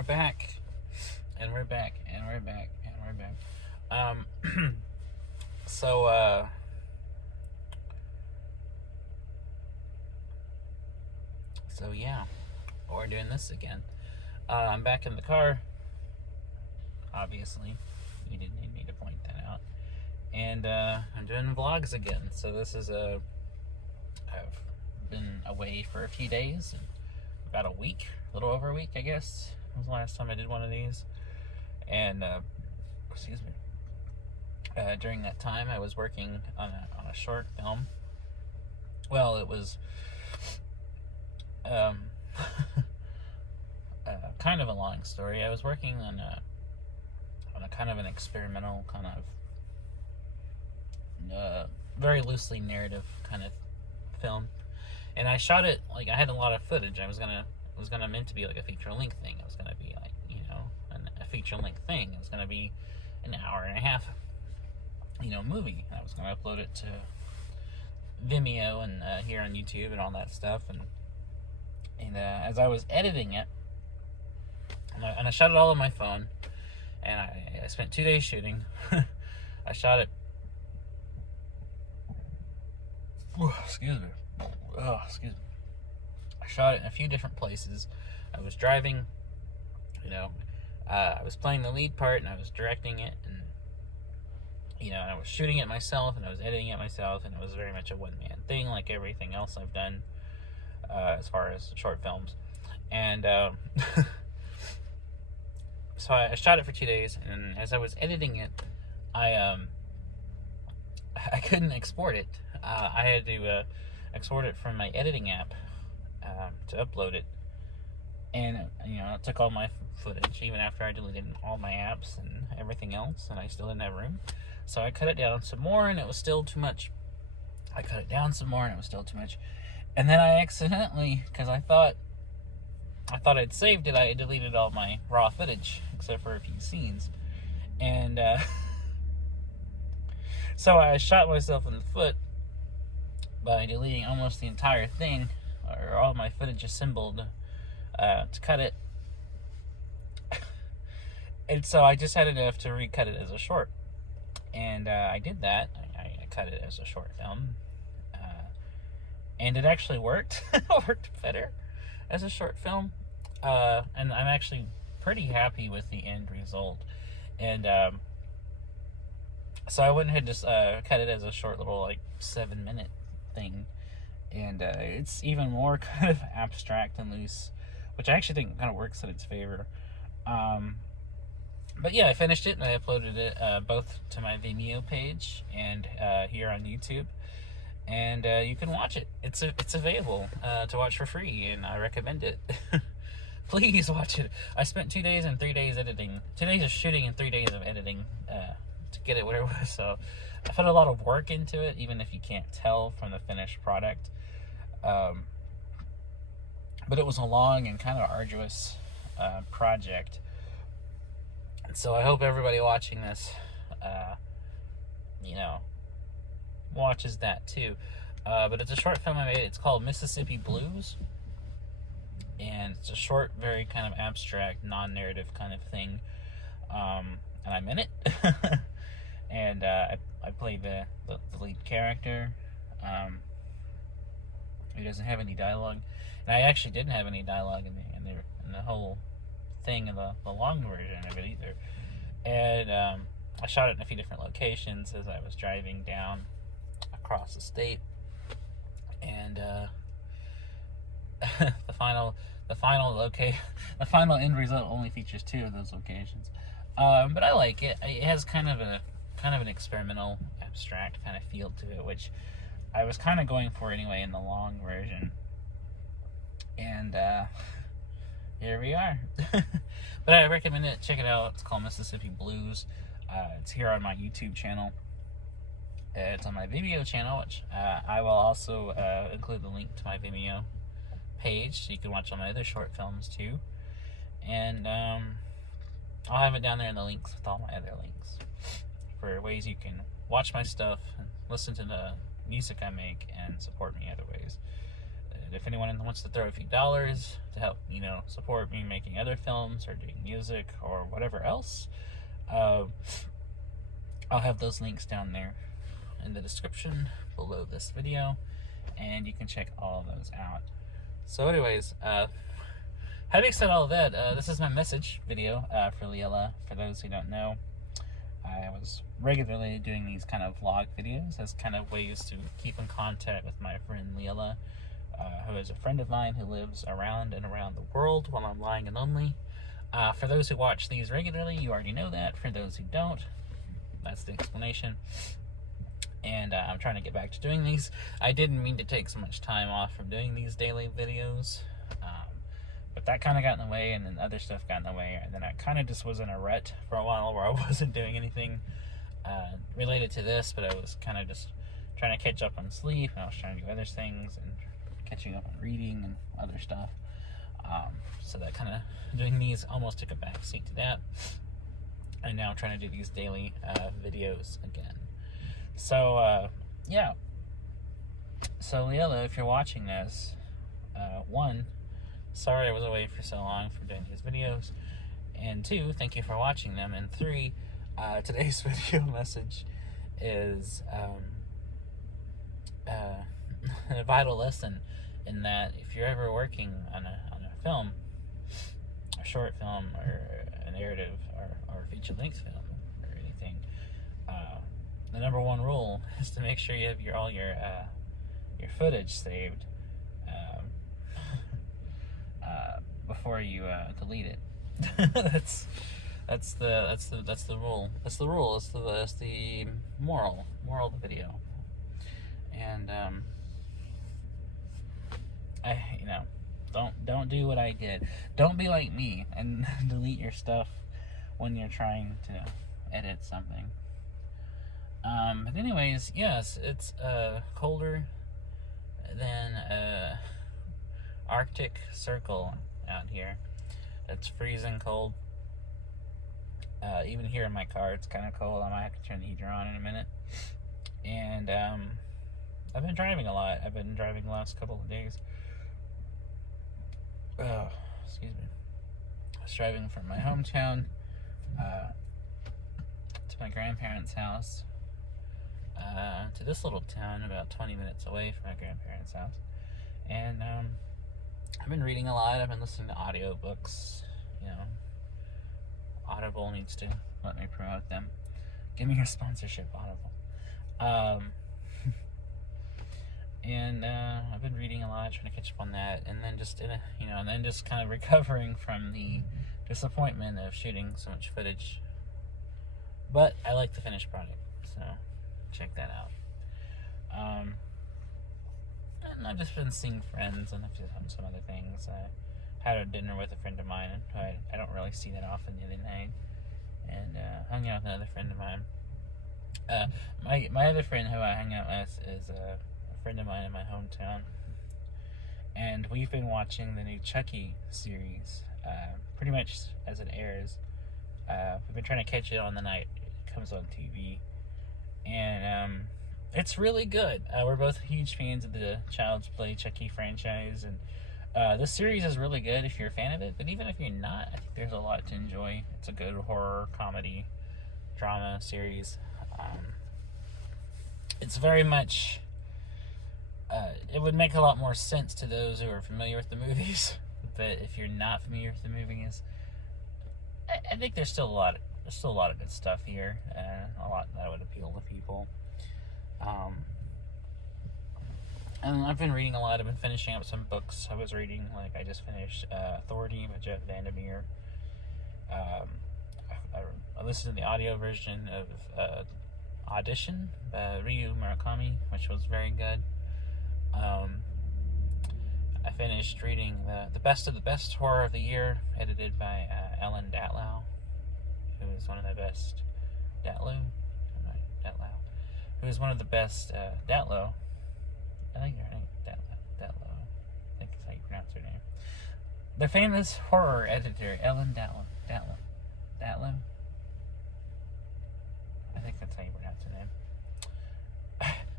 we're back, and we're back, and we're back, and we're back. So, yeah, we're doing this again. I'm back in the car, obviously. You didn't need me to point that out. And, I'm doing vlogs again. So this is I've been away for a few days, about a week, a little over a week, I guess, was the last time I did one of these. And, excuse me. During that time, I was working on a short film. Well, it was kind of a long story. I was working on a kind of an experimental kind of very loosely narrative kind of film, and I shot it like I had a lot of footage. It was gonna meant to be like a feature length thing. It was gonna be like a feature length thing. It was gonna be an hour and a half movie. I was gonna upload it to Vimeo and here on YouTube and all that stuff. And as I was editing it, and I shot it all on my phone, and I spent 2 days shooting. I shot it. Excuse me. Oh, excuse me. I shot it in a few different places. I was driving. I was playing the lead part, and I was directing it, and I was shooting it myself, and I was editing it myself, and it was very much a one-man thing, like everything else I've done as far as short films. And so I shot it for 2 days, and as I was editing it, I couldn't export it. I had to export it from my editing app to upload it, and it took all my footage, even after I deleted all my apps and everything else, and I still didn't have room. So I cut it down some more, and it was still too much. I cut it down some more, and it was still too much. And then I accidentally, because I thought I'd saved it, I deleted all my raw footage except for a few scenes, and so I shot myself in the foot by deleting almost the entire thing, or all my footage assembled to cut it. And so I just had enough to recut it as a short. And I did that. I cut it as a short film. And it actually worked. It worked better as a short film. And I'm actually pretty happy with the end result. And so I went ahead and just cut it as a short little 7-minute thing. And it's even more kind of abstract and loose, which I actually think kind of works in its favor. But yeah, I finished it, and I uploaded it both to my Vimeo page and here on YouTube. And you can watch it. It's available to watch for free, and I recommend it. Please watch it. I spent 2 days and 3 days editing. 2 days of shooting and 3 days of editing to get it where it was. So I put a lot of work into it, even if you can't tell from the finished product. But it was a long and kind of arduous project. And so I hope everybody watching this, watches that too. But it's a short film I made. It's called Mississippi Blues. And it's a short, very kind of abstract, non-narrative kind of thing. And I'm in it. And I played the lead character, who doesn't have any dialogue. And I actually didn't have any dialogue in the whole thing in the long version of it either. And I shot it in a few different locations as I was driving down across the state. And the final end result only features 2 of those locations. But I like it. It has kind of an experimental, abstract kind of feel to it, which I was kind of going for anyway in the long version. And here we are. But I recommend it. Check it out. It's called Mississippi Blues. It's here on my YouTube channel. It's on my Vimeo channel, which I will also include the link to my Vimeo page, so you can watch all my other short films too. And I'll have it down there in the links with all my other links for ways you can watch my stuff and listen to the music I make and support me other ways. if anyone wants to throw a few dollars to help, support me making other films or doing music or whatever else, I'll have those links down there in the description below this video, and you can check all of those out. So anyways, having said all of that, this is my message video for Lilla. For those who don't know, I was regularly doing these kind of vlog videos as kind of ways to keep in contact with my friend Lilla, who is a friend of mine who lives around the world while I'm lying and lonely. For those who watch these regularly, you already know that. For those who don't, that's the explanation. And I'm trying to get back to doing these. I didn't mean to take so much time off from doing these daily videos, but that kind of got in the way, and then other stuff got in the way, and then I kind of just was in a rut for a while where I wasn't doing anything related to this, but I was kind of just trying to catch up on sleep, and I was trying to do other things, and catching up on reading and other stuff. So that kind of, doing these almost took a back seat to that, and now I'm trying to do these daily videos again. So, yeah. So, Lilla, if you're watching this, one, sorry I was away for so long from doing these videos, and two, thank you for watching them, and three, today's video message is a vital lesson in that if you're ever working on a film, a short film, or a narrative, or a feature-length film, or anything, the number one rule is to make sure you have all your footage saved before you delete it. That's the rule. That's the rule. That's the moral of the video. And don't do what I did. Don't be like me and delete your stuff when you're trying to edit something. But anyways, yes, it's colder than Arctic Circle out here. It's freezing cold. Even here in my car, it's kind of cold. I might have to turn the heater on in a minute. And I've been driving a lot. I've been driving the last couple of days. Excuse me. I was driving from my hometown to my grandparents' house, to this little town about 20 minutes away from my grandparents' house. And I've been reading a lot. I've been listening to audiobooks. Audible needs to let me promote them. Give me your sponsorship, Audible. And I've been reading a lot, trying to catch up on that, and then just and then just kind of recovering from the disappointment of shooting so much footage. But I like the finished product, so check that out. And I've just been seeing friends, and I've just done some other things. I had a dinner with a friend of mine, and I don't really see that often, the other night, and hung out with another friend of mine. My other friend who I hang out with is a friend of mine in my hometown, and we've been watching the new Chucky series pretty much as it airs. We've been trying to catch it on the night it comes on TV, and it's really good. We're both huge fans of the Child's Play Chucky franchise, and this series is really good if you're a fan of it, but even if you're not, I think there's a lot to enjoy. It's a good horror, comedy, drama series. It's very much, it would make a lot more sense to those who are familiar with the movies, but if you're not familiar with the movies, I think there's still a lot of good stuff here, a lot that would appeal to people. And I've been reading a lot. I've been finishing up some books. I was reading, I just finished Authority by Jeff Vandermeer. I listened to the audio version of Audition by Ryu Murakami, which was very good. I finished reading the Best of the Best Horror of the Year, edited by Ellen Datlow, who is one of the best who is one of the best Datlow. I think her name Datlow. I think that's how you pronounce her name. The famous horror editor Ellen Datlow. I think that's how you pronounce her name.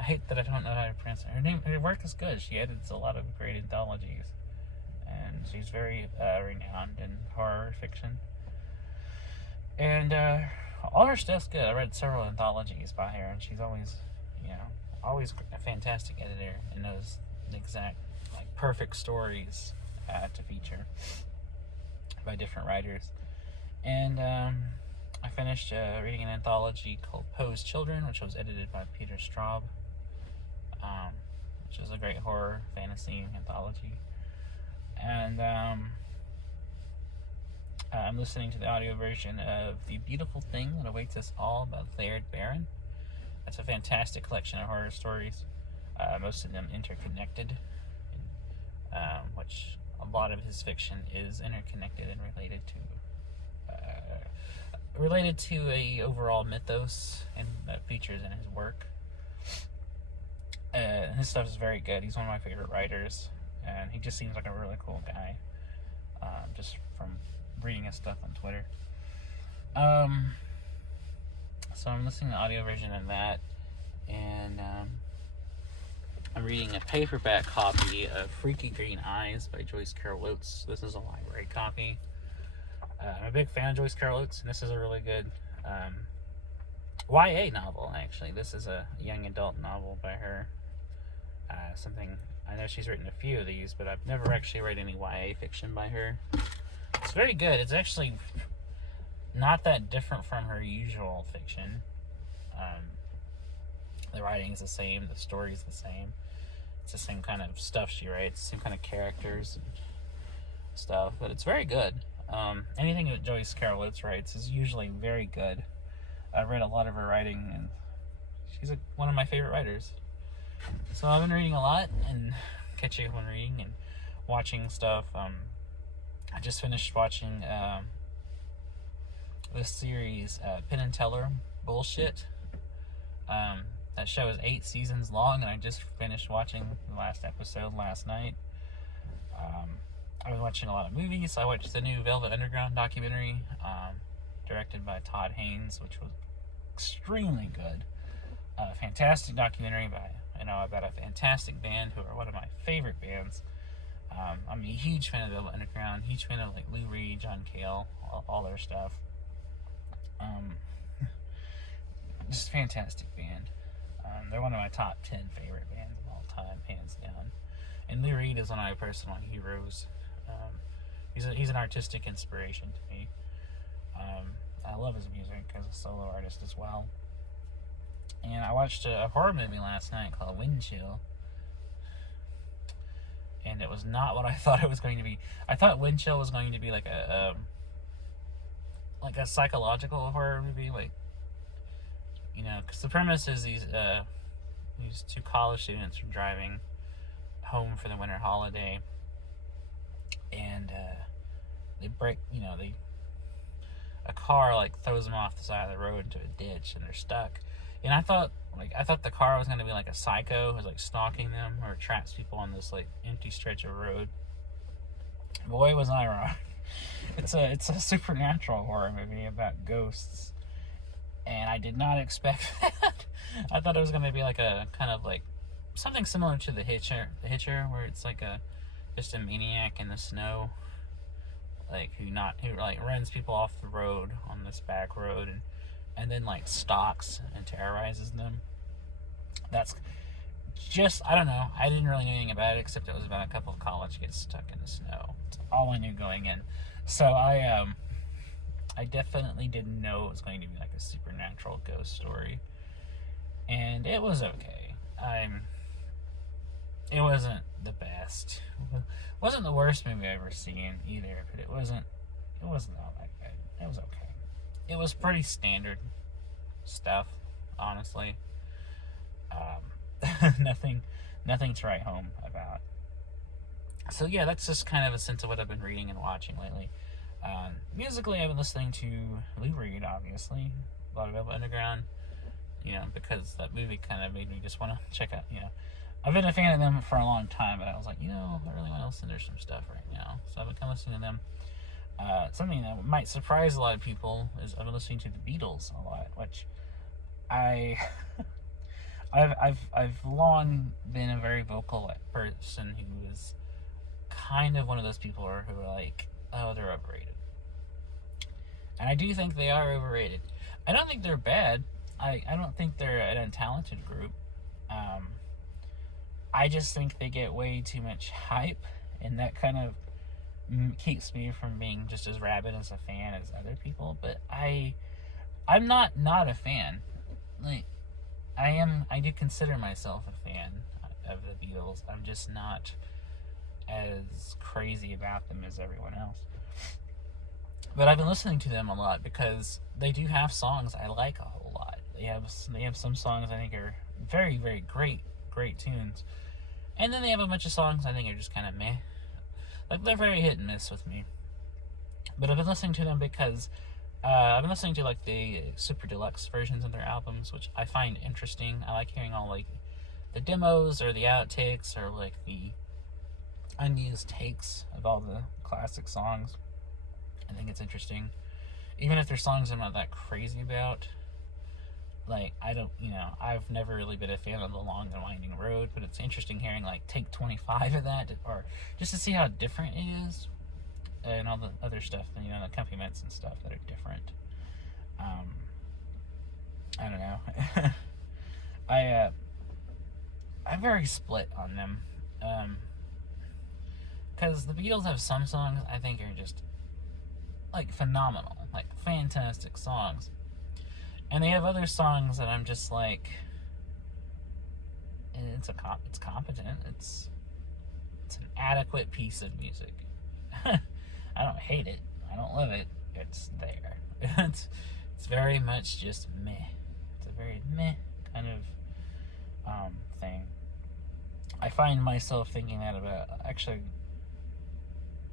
I hate that I don't know how to pronounce it. Her work is good. She edits a lot of great anthologies, and she's very renowned in horror fiction. And all her stuff's good. I read several anthologies by her, and she's always, always a fantastic editor and knows the exact, perfect stories to feature by different writers. And I finished reading an anthology called Poe's Children, which was edited by Peter Straub, which is a great horror fantasy anthology. And I'm listening to the audio version of The Beautiful Thing That Awaits Us All by Laird Barron. That's a fantastic collection of horror stories, most of them interconnected, which a lot of his fiction is interconnected and related to a overall mythos and that features in his work. His stuff is very good. He's one of my favorite writers, and he just seems like a really cool guy, just from reading his stuff on Twitter. So I'm listening to the audio version of that, and I'm reading a paperback copy of Freaky Green Eyes by Joyce Carol Oates. This is a library copy. I'm a big fan of Joyce Carol Oates, and this is a really good YA novel, actually. This is a young adult novel by her. I know she's written a few of these, but I've never actually read any YA fiction by her. It's very good. It's actually not that different from her usual fiction. The writing is the same, the story is the same. It's the same kind of stuff she writes, same kind of characters and stuff, but it's very good. Anything that Joyce Carol Oates writes is usually very good. I've read a lot of her writing, and she's one of my favorite writers. So I've been reading a lot and catching up on reading and watching stuff. I just finished watching this series, Penn and Teller Bullshit. That show is 8 seasons long, and I just finished watching the last episode last night. I was watching a lot of movies. I watched the new Velvet Underground documentary, directed by Todd Haynes, which was extremely good. Fantastic documentary about a fantastic band who are one of my favorite bands. I'm a huge fan of Velvet Underground, huge fan of Lou Reed, John Cale, all their stuff. Just a fantastic band. They're one of my top 10 favorite bands of all time, hands down. And Lou Reed is one of my personal heroes. He's an artistic inspiration to me. I love his music as a solo artist as well. And I watched a horror movie last night called Wind Chill. And it was not what I thought it was going to be. I thought Wind Chill was going to be like a psychological horror movie, because the premise is these two college students are driving home for the winter holiday, and they break, a car throws them off the side of the road into a ditch, and they're stuck. And I thought the car was going to be like a psycho who's stalking them or traps people on this empty stretch of road. Boy, was I wrong. It's a supernatural horror movie about ghosts, and I did not expect that. I thought it was going to be a kind of something similar to The Hitcher, where it's just a maniac in the snow, who runs people off the road on this back road and then stalks and terrorizes them. That's just, I don't know. I didn't really know anything about it except it was about a couple of college kids stuck in the snow. That's all I knew going in. So I definitely didn't know it was going to be a supernatural ghost story, and it was okay. It wasn't the best. It wasn't the worst movie I've ever seen either, but it wasn't all that good. It was okay. It was pretty standard stuff, honestly. Nothing to write home about. So yeah, that's just kind of a sense of what I've been reading and watching lately. Musically, I've been listening to Lou Reed, obviously, a lot of Velvet Underground, because that movie kind of made me just want to check out, I've been a fan of them for a long time, but I was like, I really want to listen to some stuff right now. So I've been kind of listening to them. Something that might surprise a lot of people is I've been listening to the Beatles a lot, which I I've long been a very vocal person who is kind of one of those people who are like, oh, they're overrated. And I do think they are overrated. I don't think they're bad. I don't think they're an untalented group. Um, I just think they get way too much hype, and that kind of keeps me from being just as rabid as a fan as other people. But I'm not a fan. Like, I do consider myself a fan of the Beatles. I'm just not as crazy about them as everyone else. But I've been listening to them a lot because they do have songs I like a whole lot. They have some songs I think are very very great tunes, and then they have a bunch of songs I think are just kind of meh. Like, they're very hit and miss with me. But I've been listening to them because I've been listening to like the super deluxe versions of their albums, which I find interesting. I like hearing all like the demos or the outtakes or like the unused takes of all the classic songs. I think it's interesting, even if there's songs I'm not that crazy about. Like, I don't, I've never really been a fan of The Long and Winding Road, but it's interesting hearing like take 25 of that, or just to see how different it is, and all the other stuff, the accompaniments and stuff that are different. I don't know. I I'm very split on them, because the Beatles have some songs I think are just like phenomenal, like fantastic songs, and they have other songs that I'm just like, it's competent, it's an adequate piece of music. I don't hate it, I don't love it, it's there. It's very much just meh. It's a very meh kind of thing. I find myself thinking that about actually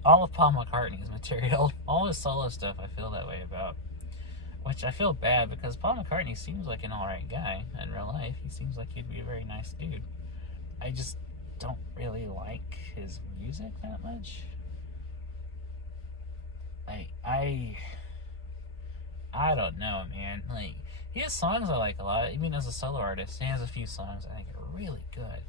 all of Paul McCartney's material, all his solo stuff. I feel that way about, which I feel bad because Paul McCartney seems like an alright guy in real life. He seems like he'd be a very nice dude. I just don't really like his music that much. I don't know, man. Like, he has songs I like a lot. Even as a solo artist, he has a few songs I think are really good.